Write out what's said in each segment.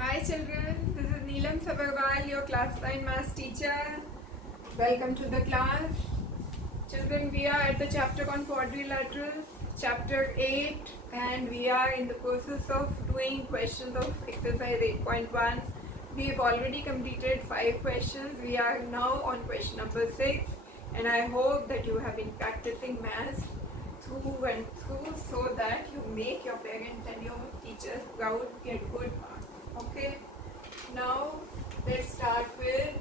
Hi children, this is Neelam Sabarwal, your class 9 maths teacher. Welcome to the class. Children, we are at the chapter on quadrilaterals, chapter 8, and we are in the process of doing questions of exercise 8.1. We have already completed 5 questions. We are now on question number 6, and I hope that you have been practicing maths through and through so that you make your parents and your teachers proud, get good marks. Okay, now let's start with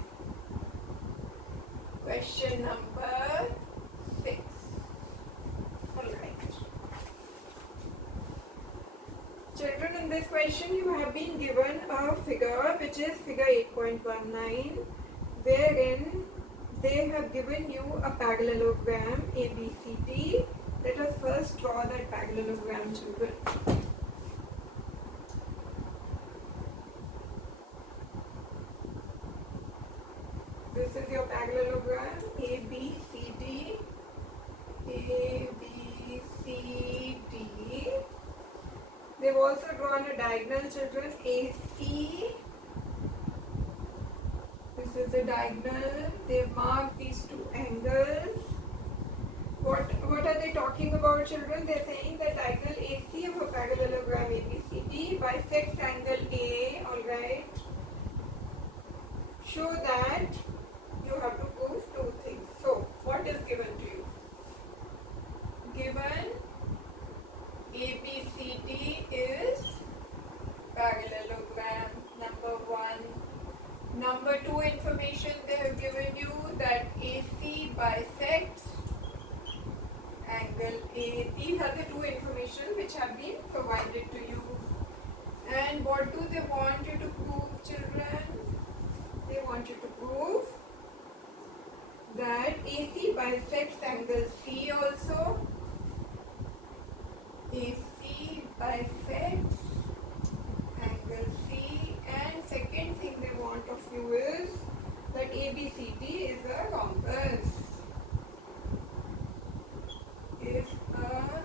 question number 6. Alright. Children, in this question you have been given a figure which is figure 8.19, wherein they have given you a parallelogram ABCD. Let us first draw that parallelogram, children. This is your parallelogram ABCD. They've also drawn a diagonal, children, AC. This is the diagonal. They've marked these two angles. What are they talking about, children? They're saying that diagonal AC of a parallelogram ABCD bisects angle A, alright? Show that you have to prove two things. So, what is given to you? Given ABCD is parallelogram, number 1. Number 2 information they have given you that AC bisects angle A. These are the two information which have been provided to you. And what do they want you to prove, children? They want you to prove that AC bisects angle C also. AC bisects angle C, and second thing they want of you is that ABCD is a rhombus. Is a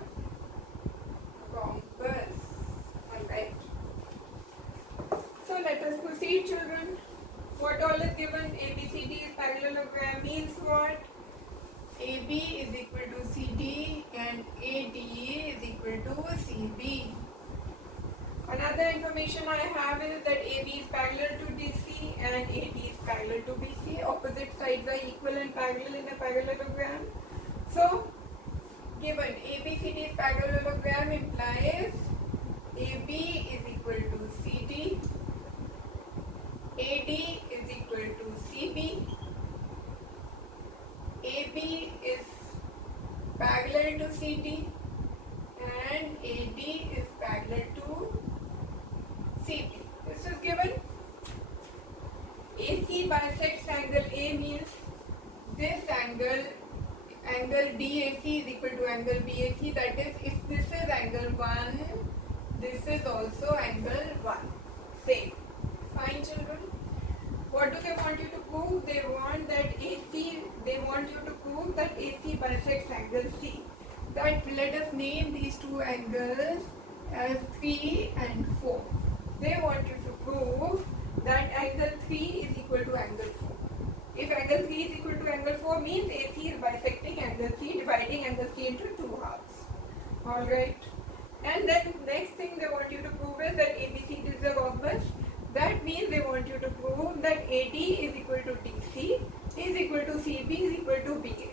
rhombus. Alright. So let us proceed, children. What all is given? ABCD is parallelogram means what? AB is equal to CD and AD is equal to CB. Another information I have is that AB is parallel to DC and AD is parallel to BC. Opposite sides are equal and parallel in a parallelogram. So, given ABCD is parallelogram implies AB is equal to CD, AD is equal to CB, AB is parallel to CD and AD is parallel to CB. This is given. AC bisects angle A means this angle DAC is equal to angle BAC. That is, if this is angle 1, this is also angle 1. Same. Fine, children. What do they want you to prove? They want you to prove that AC bisects angle C. That let us name these two angles as 3 and 4. They want you to prove that angle 3 is equal to angle 4. If angle 3 is equal to angle 4 means AC is bisecting angle C, dividing angle C into two halves. Alright. And then next thing they want you to prove is that ABCD is a rhombus. That means they want you to prove that AD is equal to DC is equal to CB is equal to BA.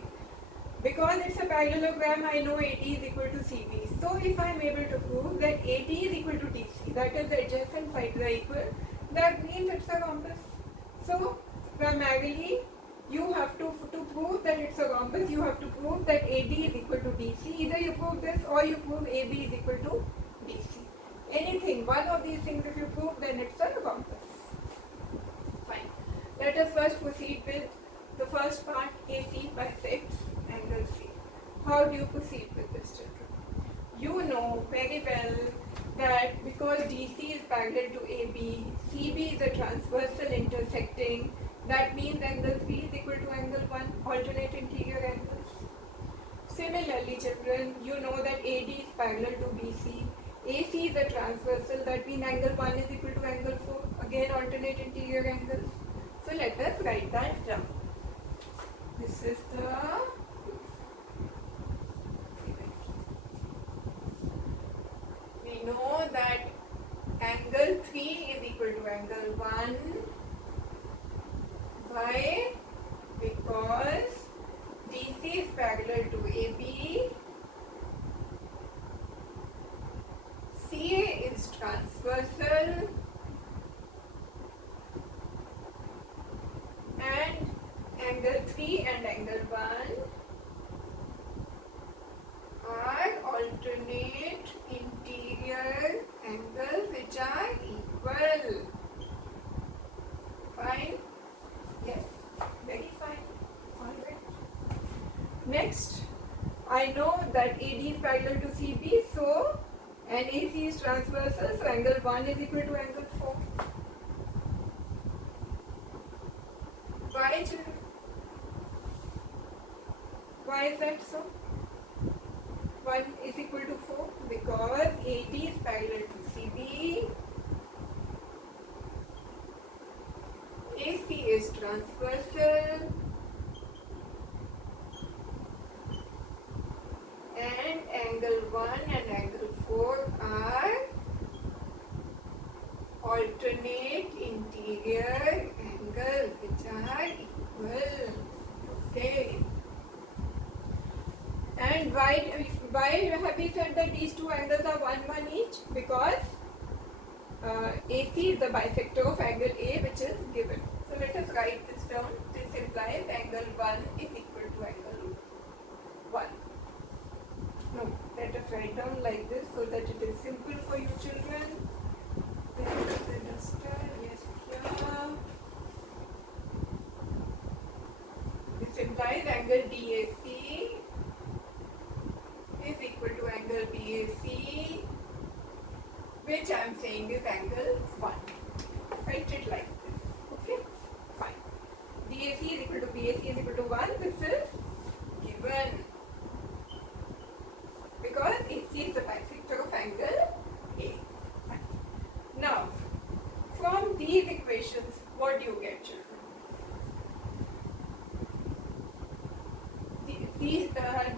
Because it's a parallelogram, I know AD is equal to CB. So if I am able to prove that AD is equal to DC, that is the adjacent sides are equal, that means it's a rhombus. So primarily you have to prove that it's a rhombus, you have to prove that AD is equal to DC. Either you prove this or you prove AB is equal to DC. Anything, one of these things if you prove, then it's a rhombus. Fine. Let us first proceed with the first part, AC bisects angle C. How do you proceed with this, children? You know very well that because DC is parallel to AB, CB is a transversal intersecting, that means angle 3 is equal to angle 1, alternate interior angles. Similarly, children, you know that AD is parallel to BC. AC is a transversal, that means angle 1 is equal to angle 4, again alternate interior angles. So let us write that down. This is the we know that angle 3 is equal to angle 1. Why? Because DC is parallel to AB, CA is transversal, and angle 3 and angle 1 are alternate interior angles which are equal. Fine? Yes, very fine. Alright. Next, I know that AD is parallel to CB, so and AC is transversal, so angle 1 is equal to angle 4. Why, children? Why is that so? 1 is equal to 4 because AD is parallel to CB, AC is transversal, and angle 1 and angle 4 are alternate interior angles which are equal. Okay. And why have we said that these two angles are 1, 1 each? Because AC is the bisector of angle A which is given. So let us write this down. This implies angle 1 is equal to angle 1. No, let us write down like this so that it is simple for you children. This is the duster, yes, here. This implies angle DAC is equal to angle BAC, which I am saying is angle 1. Write it like this. Okay? Fine. DAC is equal to BAC is equal to 1. This is given. Because AC is the bisector of angle A. Now, from these equations, what do you get, children?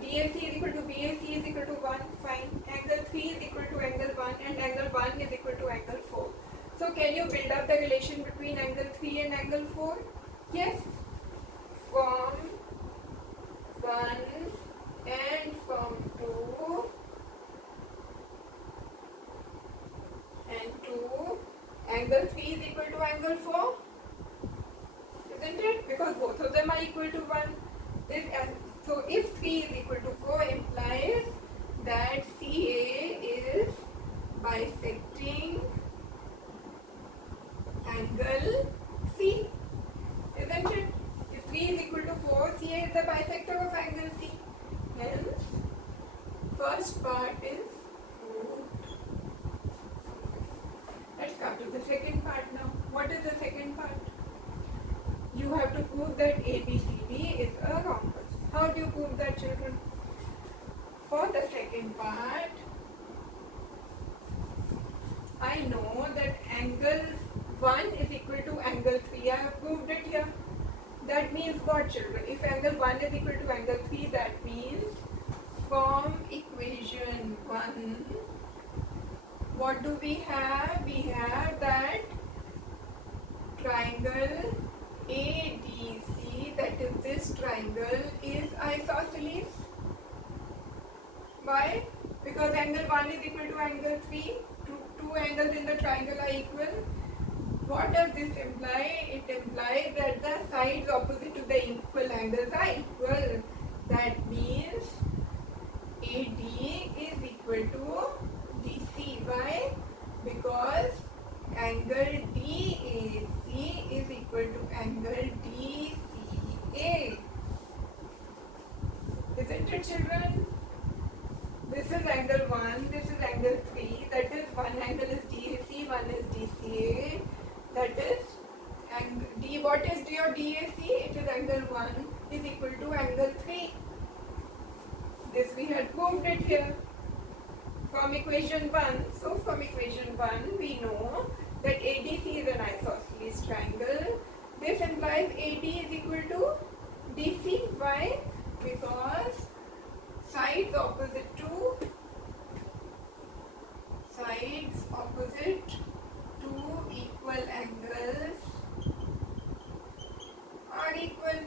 DAC is equal to BAC is equal to 1, fine. Angle 3 is equal to angle 1 and angle 1 is equal to angle 4. So can you build up the relation between angle 3 and angle 4? Yes. From 1 and from 2 and 2, angle 3 is equal to angle 4. Isn't it? Because both of them are equal to 1. So if 3 is equal to 4 implies that CA is bisecting angle C. Isn't it? If 3 is equal to 4, CA is the bisector of angle C. Hence, first part is proved. Let's come to the second part now. What is the second part? You have to prove that ABCD is a rhombus. How do you prove that, children? For the second part, I know that angle 1 is equal to angle 3. I have proved it here. That means what, children? If angle 1 is equal to angle 3, that means from equation 1, what do we have? We have that triangle ADC, that is this triangle, is isosceles. Why? Because angle 1 is equal to angle 3. Two angles in the triangle are equal. What does this imply? It implies that the sides opposite to the equal angles are equal. That means AD is equal to DC. Why? Because angle DAC is equal to angle DCA. Isn't it, children? This is angle 1, this is angle 3. That is, one angle is DAC, one is DCA. That is, what is your DAC? It is angle 1 is equal to angle 3. This we had proved it here from equation 1. So from equation 1 we know that ADC is an isosceles. This implies AD is equal to DC. Why? Because sides opposite to equal angles are equal.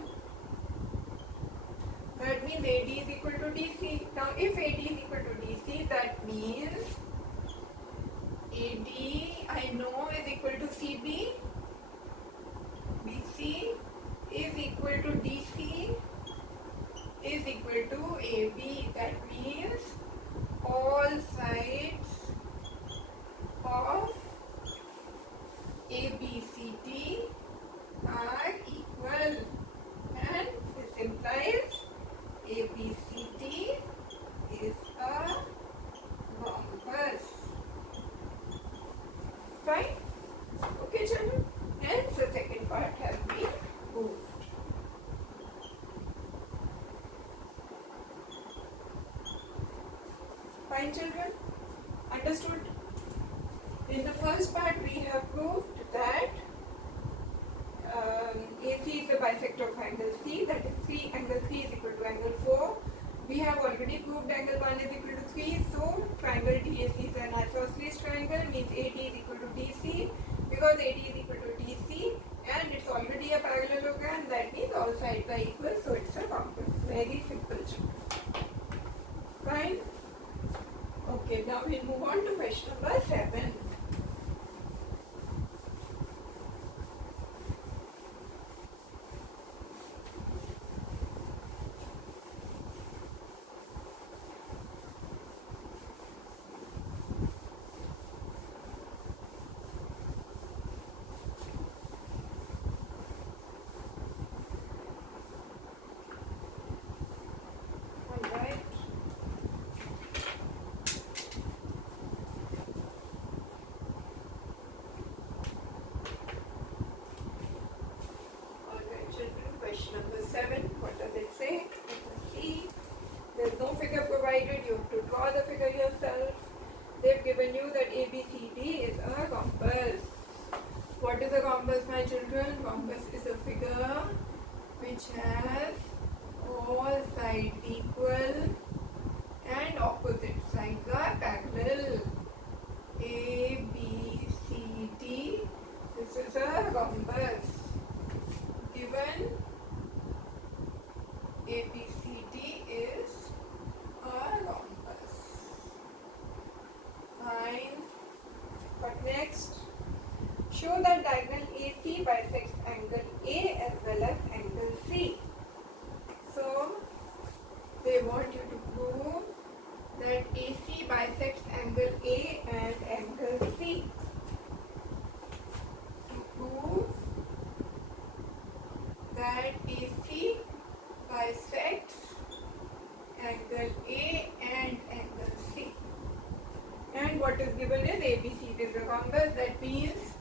That means AD is equal to DC. Now if AD is equal to DC, that means AD I know is equal to CB, BC is equal to DC is equal to AB. That means all sides of ABCD are equal, and this implies ABCD is a rhombus. Fine? Okay, children? Hence the second part has been proved. Fine, children? Understood? In the first part, we have proved that AC is the bisector of angle C, that is angle 3 is equal to angle 4. We have already proved angle 1 is equal to 3, so triangle DAC is an isosceles triangle, means AD is equal to DC. Because AD is equal to DC and it's already a parallelogram, that means all sides are equal, so it's a rhombus. Very simple. Fine? Okay, now we'll move on to question number 7. Number 7, what does it say? Let us see. There's no figure provided, you have to draw the figure yourself. They've given you that ABCD is a rhombus. What is a rhombus, my children? Rhombus is a figure which has all sides equal and opposite sides are parallel. ABCD, this is a rhombus. Given ABCD is a rhombus. Fine. But next, show that diagonal AC bisects angle A as well as angle C. So, they want you to prove that AC bisects angle A and angle C. To prove that AC bisects angle A and angle C. And what is given is ABC is a rhombus, that means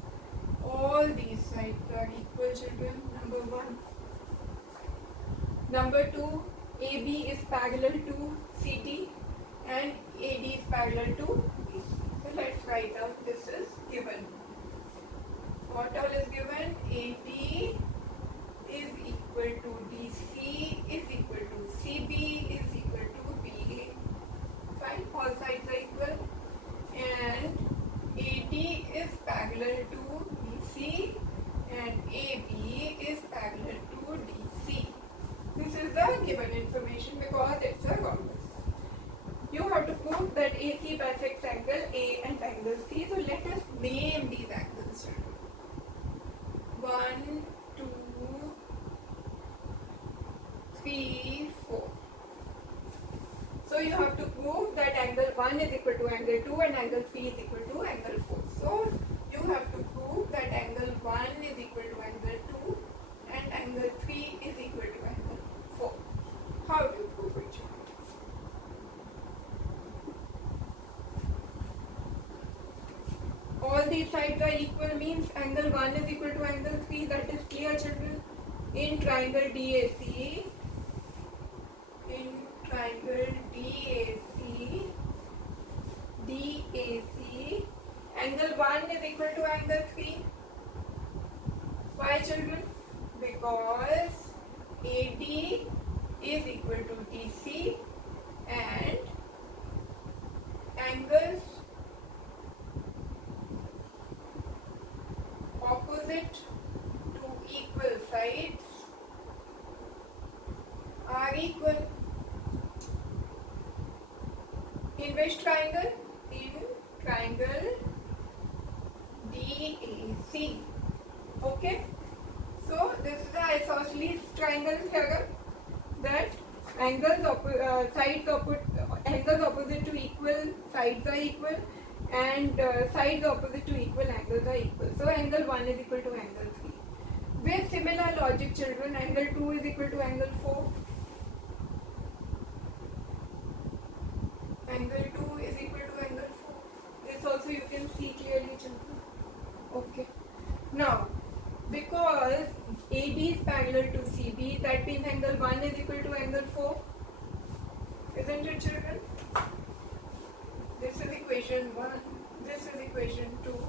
all these sides are equal, children. Number 1. Number 2, AB is parallel to CD and AD is parallel to BC. So let's write down this is given. What all is given? AB is equal to DC is equal to CB is equal to BA. Fine, all sides are equal. And AD is parallel to BC and AB is parallel to DC. This is the given information because it's a rhombus. You have to prove that AC bisects angle A and angle C. So let us name these angles. 1, 2, 3, 4. So you have to prove that angle 1 is equal to angle 2 and angle 3 is equal to angle 4. So you have to prove that angle 1 is equal to angle 2 and angle 3 is equal to angle 4. How do you prove it? All these sides are equal means angle 1 is equal to angle 3. That is clear, children. In triangle DAC, angle 1 is equal to angle 3. Why, children? because AD is equal to DC and angles opposite to equal sides are equal. In which triangle? In triangle DAC. Okay. So this is the isosceles triangle theorem, that angles opposite to equal sides are equal, and sides opposite to equal angles are equal. So angle 1 is equal to angle 3. With similar logic, children, angle 2 is equal to angle 4. Angle 2 is equal to angle 4. This also you can see clearly, children. Okay. Now, because AD is parallel to CB, that means angle 1 is equal to angle 4. Isn't it, children? This is equation 1. This is equation 2.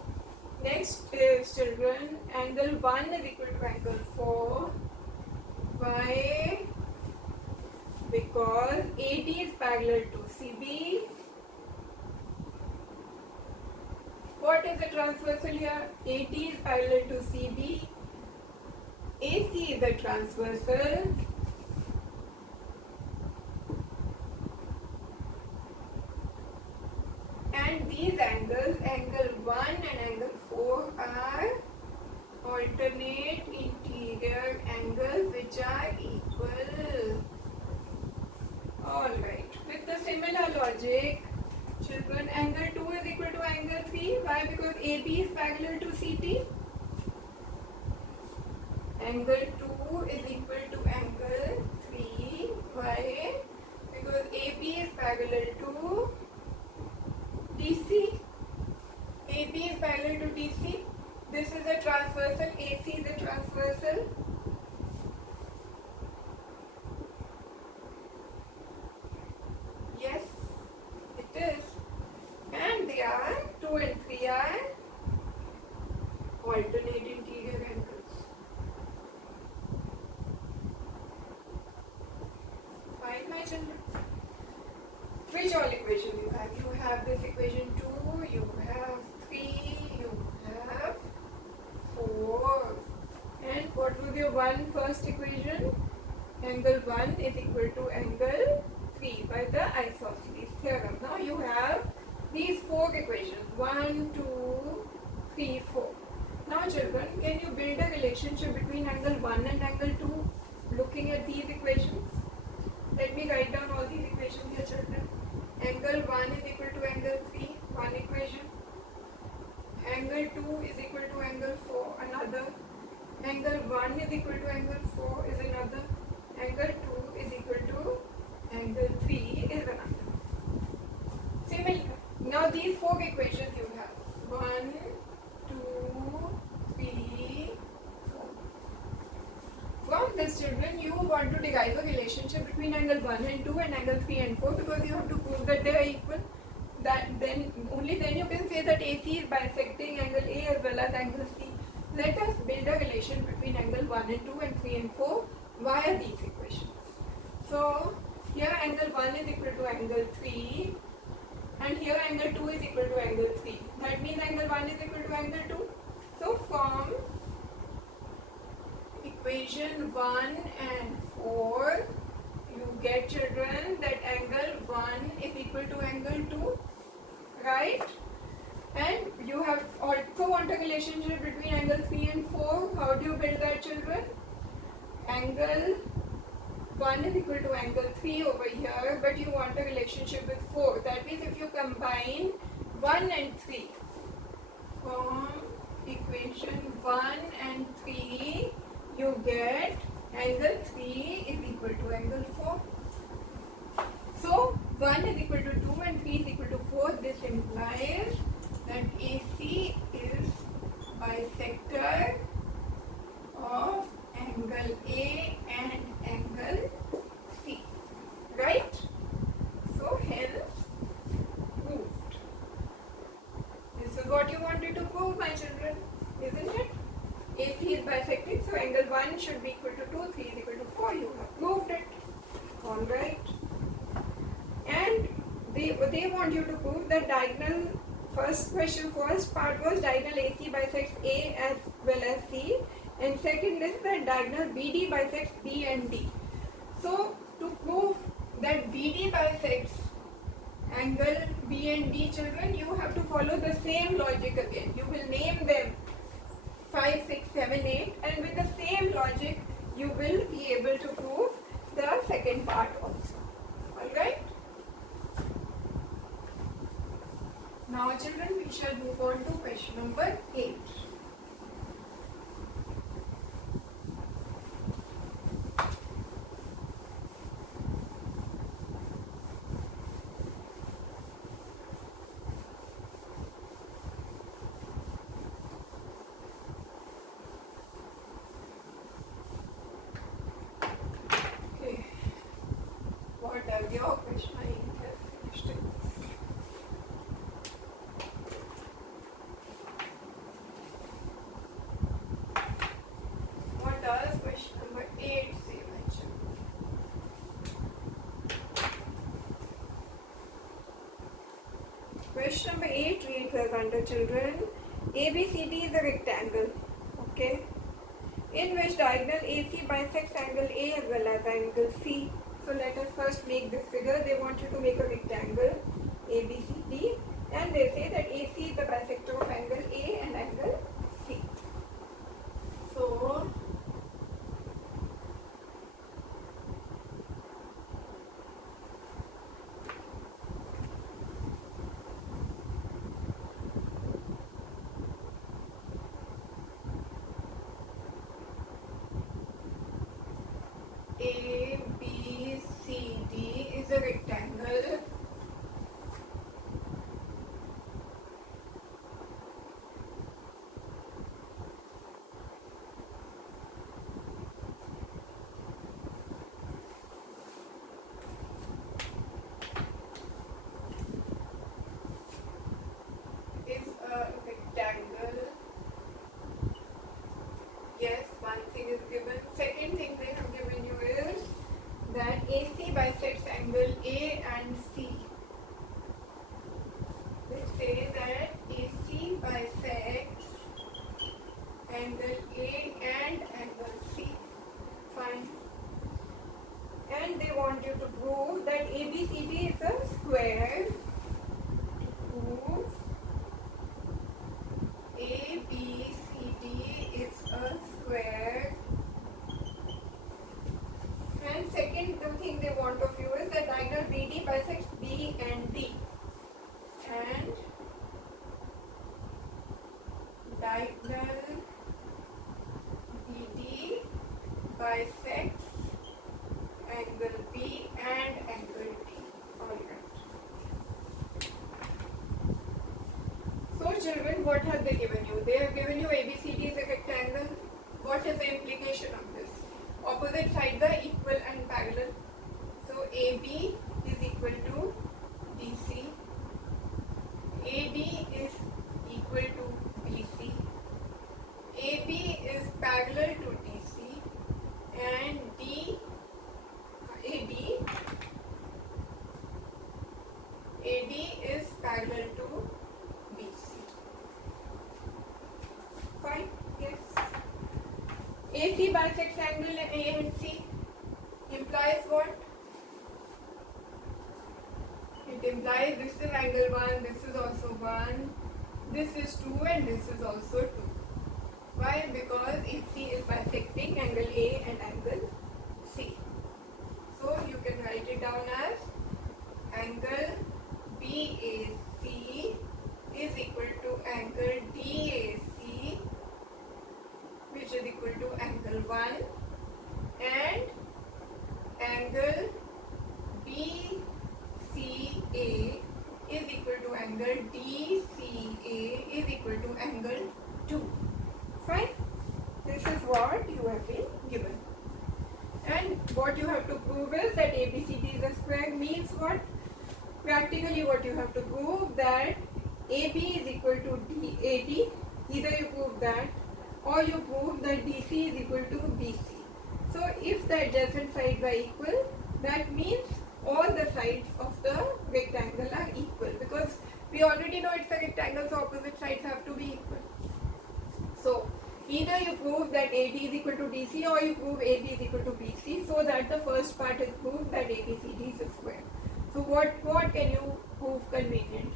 Next is, children, angle 1 is equal to angle 4. Why? Because AD is parallel to CB. What is the transversal here? AD is parallel to CB. AC is the transversal. And these angles, angle 1 and angle 4, are alternate interior angles which are equal. Alright. With the similar logic, children, angle 2 is equal to angle 3. Why? Because AB is parallel to CT. Angle 2 is equal to angle 3. Why? Because AB is parallel to DC. AB is parallel to DC. This is a transversal. AC is a transversal. Yes, it is. And they are 2 and 3 are alternate interior angles. Fine, my children. Which all equation you have? You have this equation 2, you have 3, you have 4. And what was your first equation? Angle 1 is equal to angle 3 by the isosceles theorem. Now you have these 4 equations, 1, 2, 3, 4. Now children, can you build a relationship between angle 1 and angle 2 looking at these equations? Let me write down all these equations here, children. Angle 1 is equal to angle 3, one equation. Angle 2 is equal to angle 4, another. Angle 1 is equal to angle 4 is another. Angle 2 is equal to angle 3 is another. Similar. Now these 4 equations you have. 1, 2, 3, 4. From this, children, you want to derive a relationship between angle 1 and 2 and angle 3 and 4, because you have to prove that they are equal. That then only then you can say that AC is bisecting angle A as well as angle C. Let us build a relation between angle 1 and 2 and 3 and 4 via these equations. So here angle 1 is equal to angle 3 and here angle 2 is equal to angle 3. That means angle 1 is equal to angle 2. So from equation 1 and 4, you get, children, that angle 1 is equal to angle 2, right? And you have also want a relationship between angle 3 and 4. How do you build that, children? Angle 1 is equal to angle 3 over here, but you want a relationship with 4. That means if you combine 1 and 3, from equation 1 and 3, you get angle 3 is equal to angle 4. So 1 is equal to 2 and 3 is equal to 4. This implies that AC is bisector of angle A and angle C, right? So hence proved. This is what you wanted to prove, my children, isn't it? AC is bisecting, so angle 1 should be equal to 2, 3 is equal to 4. You have proved it. Alright. And they want you to prove that diagonal, first part was diagonal AC bisects A as well as C, and second is that diagonal BD bisects B and D. So to prove that BD bisects angle B and D, children, you have to follow the same logic again. You will name them 5, 6, 7, 8, and with the same logic you will be able to prove the second part also. Alright? Now children, we shall move on to question number 8. What are your questions? I have finished it. What does question number 8 say, my children? Question number 8 reads as under, children. ABCD is a rectangle, okay, in which diagonal AC bisects angle A as well as angle C. So let us first make this figure. They want you to make a rectangle ABCD, and they say that AC is the bisector of angle A and angle C. So ABCD is a rectangle Yes, one thing is given. Second thing they have given you is that AC bisects angle A and C. They say that AC bisects angle A and angle C. Fine. And they want you to prove that ABCD is a square. To prove ABCD is a square. And second thing they want of you is that diagonal BD bisects B and D. And diagonal BD bisects angle B and angle D. Alright. So children, what have they given you? They have given you ABCD is a rectangle. What is the implication of this? Opposite sides are equal and parallel. So AB is equal to DC. AD is equal to BC. AB is parallel to DC, and AD is parallel to BC. Fine? Yes. AC bisects angle A and C implies what? It implies this is angle 1, this is also 1, this is 2, and this is also 2. Why? Because AC is bisecting angle A and angle C. So you can write it down as angle BAC is equal to angle DAC, which is equal to angle 1, and angle BCA is equal to angle DCA is equal to angle 2. Fine? This is what you have been given. And what you have to prove is that ABCD is a square means what? Practically what you have to prove that AB is equal to AD. Either you prove that or you prove that DC is equal to BC. So if the adjacent sides are equal, that means all the sides of the rectangle are equal, because we already know it's a rectangle, so opposite sides have to be equal. So either you prove that AD is equal to DC, or you prove AB is equal to BC, so that the first part is proved that ABCD is a square. So what can you prove conveniently?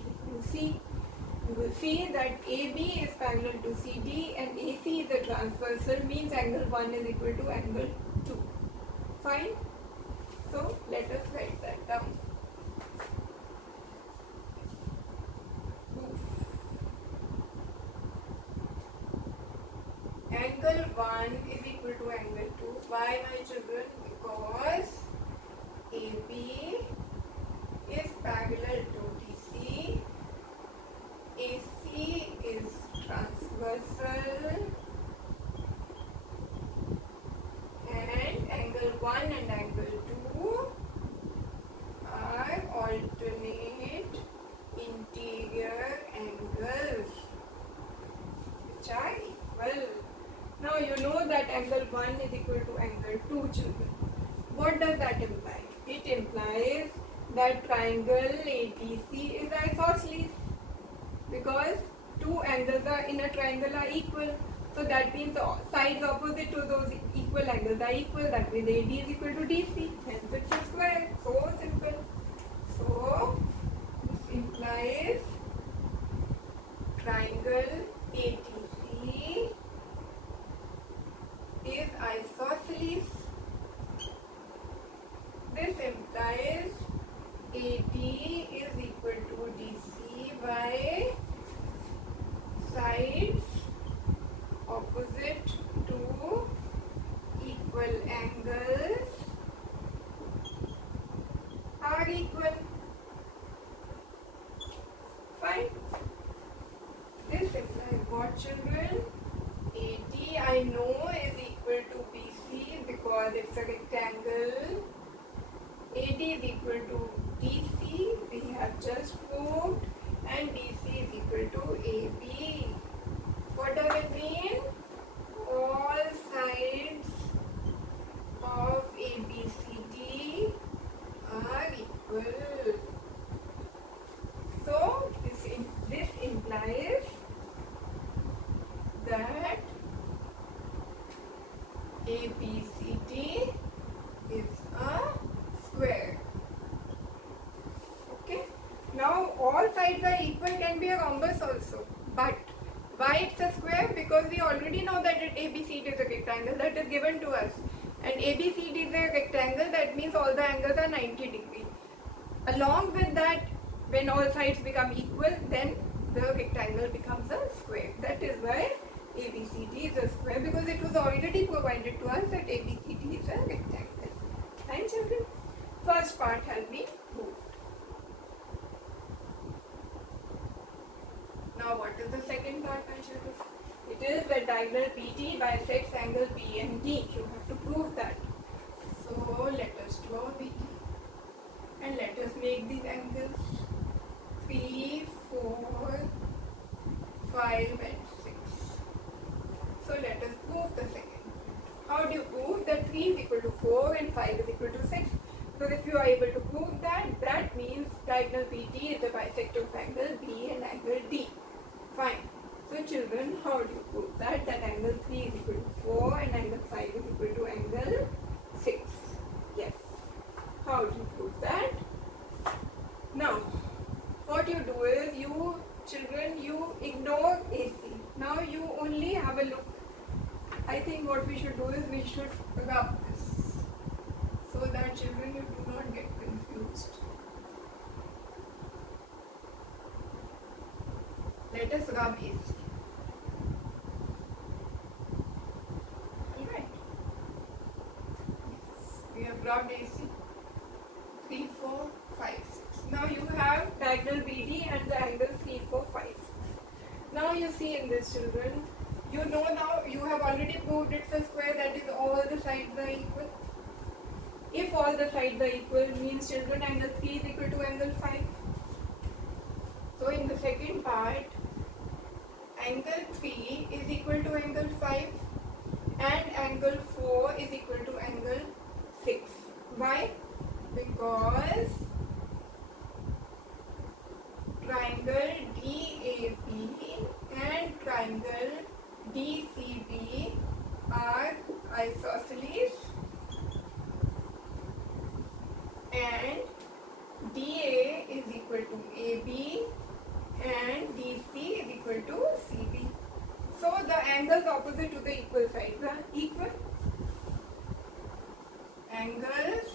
You will see that AB is parallel to CD and AC is a transversal, means angle 1 is equal to angle 2. Fine? So let us write that down. Proof. Angle 1 is equal to angle 2. Why, my children? Because AB is parallel to DC, AC is transversal, and angle 1 and angle 2 are alternate interior angles which are equal. Now you know that angle 1 is equal to angle 2, children. What does that imply? It implies that triangle ABC is isosceles, because two angles are in a triangle are equal. So that means the sides opposite to those equal angles are equal. That means AD is equal to DC. Hence it's a square. So simple. So this implies triangle ATC is isosceles. This implies AD is equal to DC by sides opposite to equal angles are equal. Fine. This implies what, children? AD I know is equal to BC because it's a rectangle. AD is equal to DC, we have just proved, and DC is equal to AB. What does it mean? All sides of ABCD are equal. So this implies that ABCD is a square. Okay. Now all sides are equal can be a rhombus also. But why it's a square? Because we already know that ABCD is a rectangle, that is given to us. And ABCD is a rectangle, that means all the angles are 90 degrees. Along with that, when all sides become equal, then the rectangle becomes a square. That is why ABCD is a square, because it was already provided to us that ABCD is a rectangle. Fine, children? First part has been proved. Now what is the second part, my children? It is that diagonal BD bisects angle B and D. You have to prove that. So let us draw BD and let us make these angles 3, 4, 5 and 6. So let us prove the second. How do you prove that 3 is equal to 4 and 5 is equal to 6? So if you are able to prove that, that means diagonal BD is the bisector of angle B and angle D. Fine. So children, how do you prove that? That angle 3 is equal to 4 and angle 5 is equal to angle 6. Yes. How do you prove that? Now, what you do is, you ignore AC. Now you only have a look. I think what we should do is, we should rub this, so that children, you do not get confused. Let us rub AC. Alright. Yes. We have rubbed AC. 3, 4, 5, 6. Now you have diagonal BD and the angle 3, 4, 5, 6. Now you see in this, children, you know now, you have already proved it's a square, that is all the sides are equal. If all the sides are equal, means, children, angle 3 is equal to angle 5. So in the second part, angle 3 is equal to angle 5 and angle 4 is equal to angle 6. Why? Because triangle DAB and triangle DCB are isosceles and DA is equal to AB and DC is equal to CB. So the angles opposite to the equal sides are equal. Angles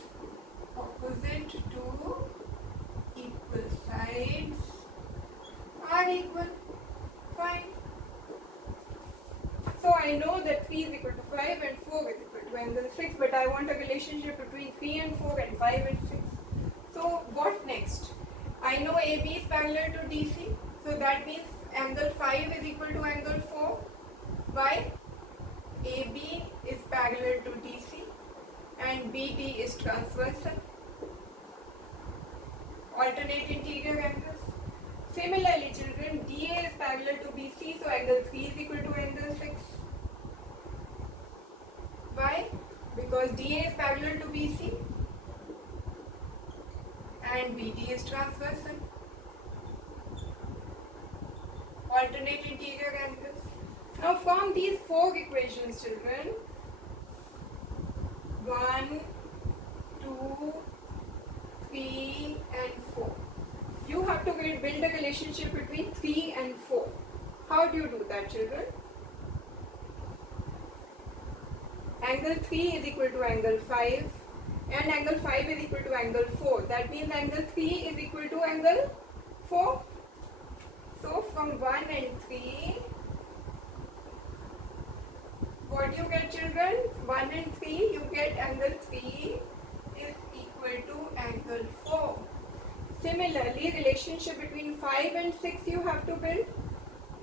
opposite to equal sides are equal. Fine. So I know that 3 is equal to 5 and 4 is equal to angle 6, but I want a relationship between 3 and 4 and 5 and 6. So what next? I know AB is parallel to DC, so that means angle 5 is equal to angle 4. Why? AB is parallel to DC and BD is transversal. Alternate interior angles. Similarly, children, DA is parallel to BC, so angle 3 is equal to angle 6. Why? Because DA is parallel to BC and BD is transversal. Alternate interior angles. Now from these 4 equations, children, 1, 2, 3 and 4. You have to build a relationship between 3 and 4. How do you do that, children? Angle 3 is equal to angle 5 and angle 5 is equal to angle 4. That means angle 3 is equal to angle 4. So from 1 and 3, what do you get, children? 1 and 3, you get angle 3 is equal to angle 4. Similarly, relationship between 5 and 6 you have to build.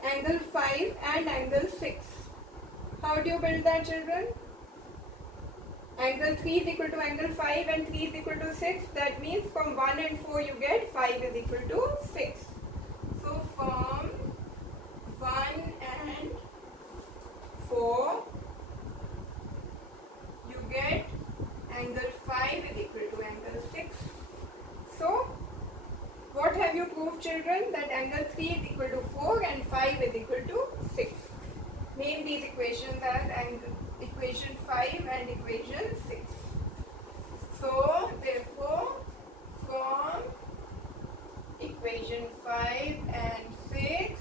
Angle 5 and angle 6. How do you build that, children? Angle 3 is equal to angle 5 and 3 is equal to 6. That means from 1 and 4 you get 5 is equal to 6. So from 1 and 4 you get angle 5 is equal to angle 6. So what have you proved, children? That angle 3 is equal to 4 and 5 is equal to 6. Name these equations as equation 5 and equation 6. So therefore from equation 5 and 6,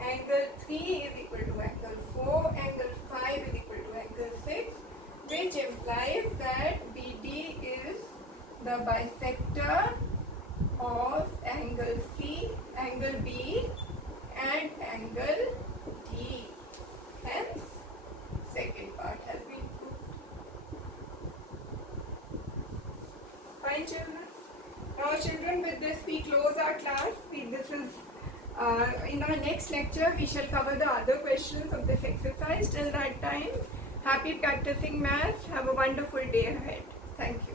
angle 3 is equal to angle 4, angle 5 is equal to angle 6, which implies that BD is the bisector of angle C, angle B and angle D. Hence, second part has been proved. Fine, children. Now, children, with this we close our class. This is in our next lecture we shall cover the other questions of this exercise. Till that time, happy practicing maths. Have a wonderful day ahead. Thank you.